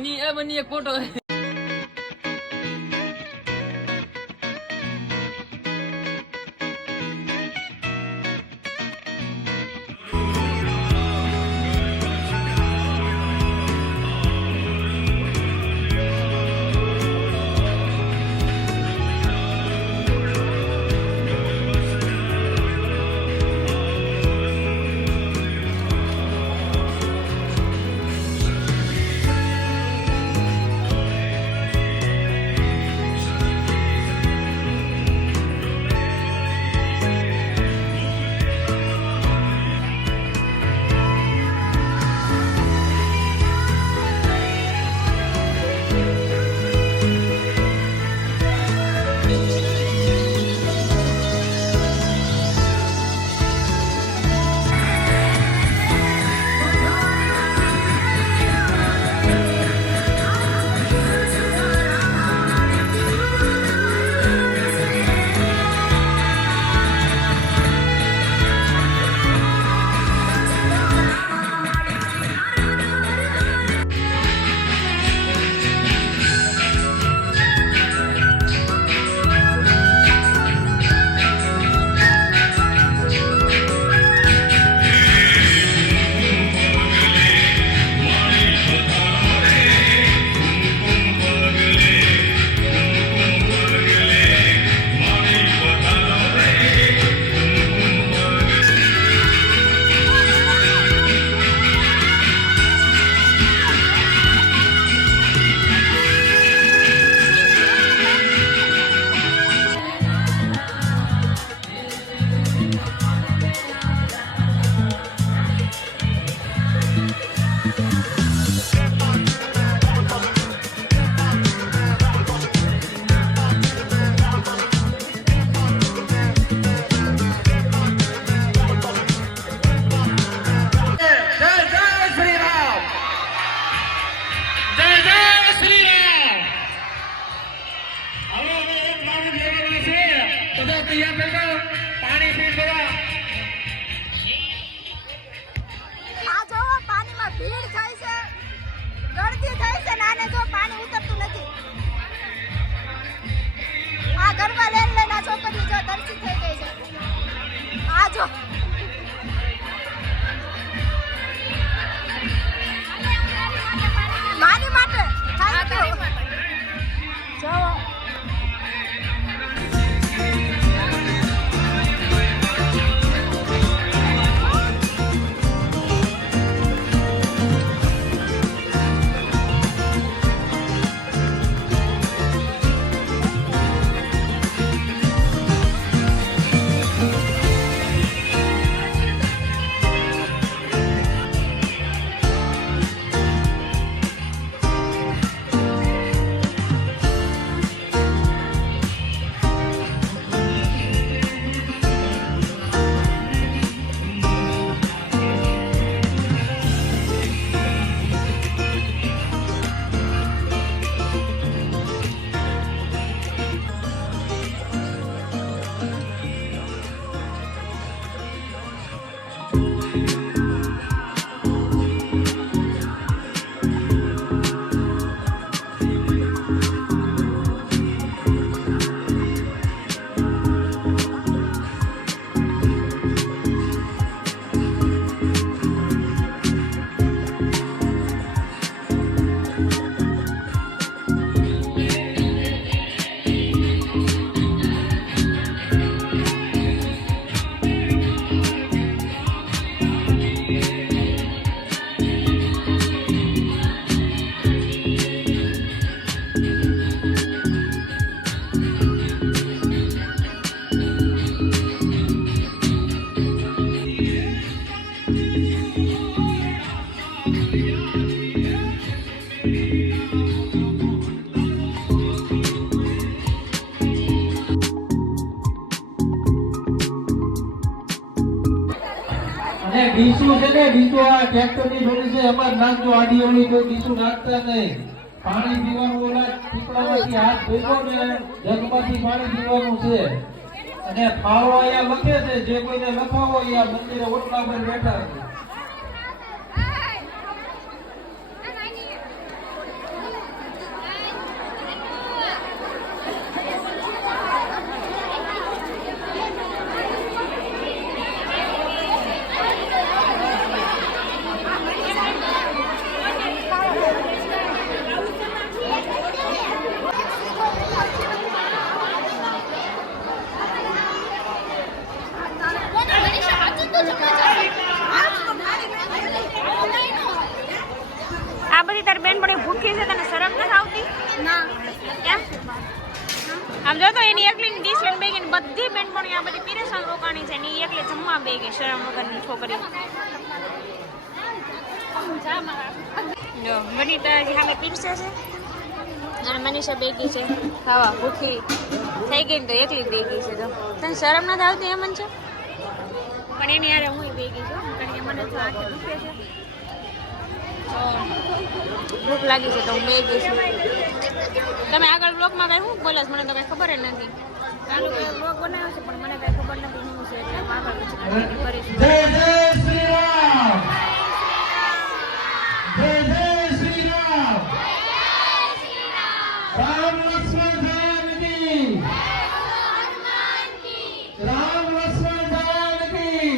બની એક ફોટો ડીસુ છે ને ડીસુ આ ટ્રેક્ટર ની જોડી છે એમાં નાખજો આડી ઓળી કોઈ ડીસુ નાખતા નહીં પાણી પીવાનું ઓલા ટીપડામાંથી હાથ ધોઈકો ને જગમાંથી પાણી પીવાનું છે અને ફાળો અહીંયા લખે છે જે કોઈને લખાવો અહીંયા મંદિરે ઓટલા પર બેઠા છે બેઠી છે તને શરમ નથી આવતી? ના. કેમ? આમ જો તો એની એકલીની ડીશ લઈને બેગી ને બધી બેનપણી આ બધી પીરેસાન રોકાણી છે ને એ એકલી જમવા બેગી શરમ વગરની છોકરી. જો વનિતા સામે પીરસે છે અને મનીષા બેગી છે ખાવા ભૂખી થઈ ગઈ ને તો એકલી બેગી છે. તો તને શરમ નથી આવતી એમ છે? પણ એની યારે હું બેગી છું કારણ કે મને તો આંખે દુખે છે, ભૂખ લાગી છે તો હું બેગી છું. તમે આગળ બ્લોગમાં કઈ શું બોલો મને તો કઈ ખબર જ નથી. ચાલુ બ્લોગ બનાવ્યો છે પણ મને કઈ ખબર નથી શું છે એટલે હું આગળ કરીશ. જય જય શ્રી રામ, જય જય શ્રી રામ, રામ લક્ષ્મણ જાનકી, રામ લક્ષ્મણ જાનકી.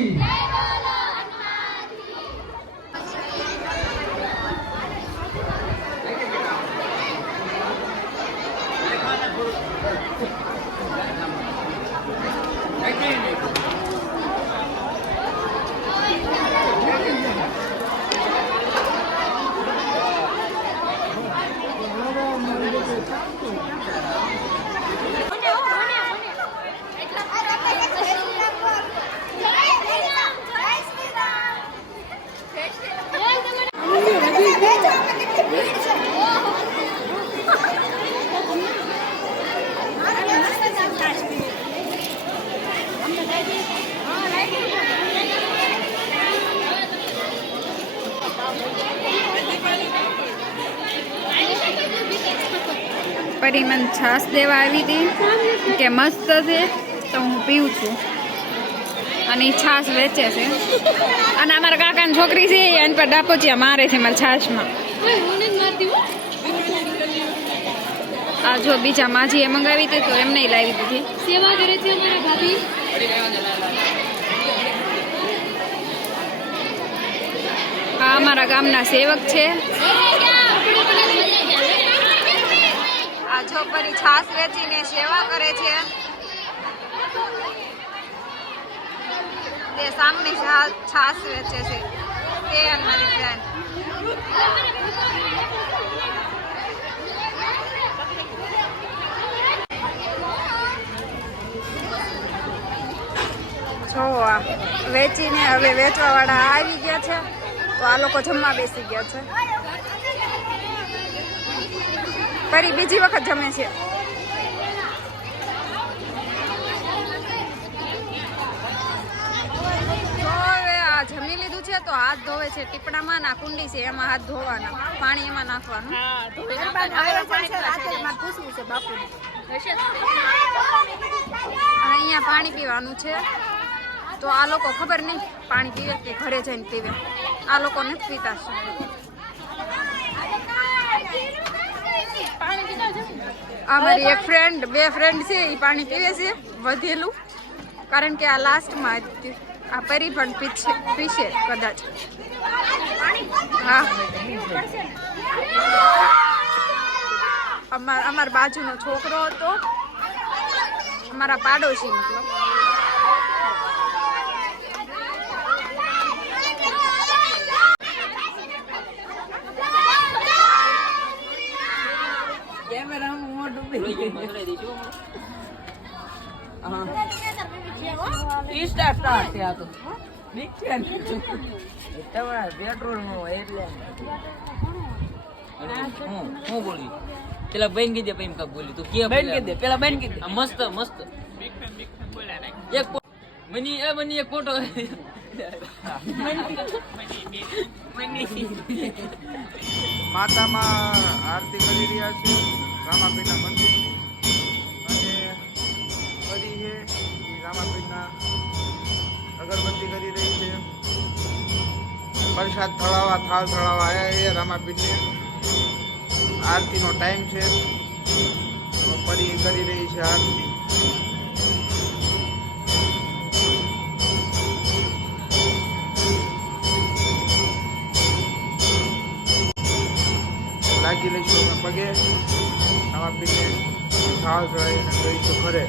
પરી મને છાશ દેવા આવી હતી કે મસ્ત છે તો હું પીવું છું અને એ છાશ વેચે છે અને અમારા કાકાની છોકરી છે એની પર ડાપોચિયા મારે છે મારા છાશમાં. આ જો બીજા માજીએ મંગાવી હતી તો એમને લાવી દીધી. સેવા કરે છે અમારા ભાભી. આ અમારા ગામના સેવક છે. આ છોકરી છાશ વેચીને સેવા કરે છે. તે સામે છાશ વેચે છે તે અમારી ફ્રેન્ડ. જો આ વેચીને હવે વેચવા વાળા આવી ગયા છે તો આ લોકો જમવા બેસી ગયા છે. ફરી બીજી વખત જમે છે. હવે આ જમી લીધું છે તો હાથ ધોવે છે. ટીપણામાં ના કુંડી છે એમાં હાથ ધોવાના, પાણી એમાં નાખવાનું. અહીંયા પાણી પીવાનું છે તો આ લોકો ખબર નહીં પાણી પીવે કે ઘરે જઈને પીવે. આ લોકો નથી પીતા છે. અમારી એક ફ્રેન્ડ, બે ફ્રેન્ડ છે એ પાણી પીવે છે વધેલું કારણ કે આ લાસ્ટમાં આ પરી પણ પીશે કદાચ. હા અમાર બાજુનો છોકરો હતો, અમારા પાડોશી મતલબ. પેલા બેન કીધે પછી કાક બોલી તું કે બેન કીધે પેલા બેન કીધે મસ્ત મસ્ત એક મની એ મની એક ફોટો માતામાં આરતી કરી રહ્યા છે રામાપીરના મંદિરની અને પરી છે એ રામાપીરના અગરબત્તી કરી રહી છે. પ્રસાદ થળાવા થાળ થળાવા આવ્યા છે રામાપીરને. આરતીનો ટાઈમ છે તો પરી કરી રહી છે આરતી. લાગી લઈશું અમે પગે રામાપીરને થાળ ચડાવીને જઈશું ઘરે.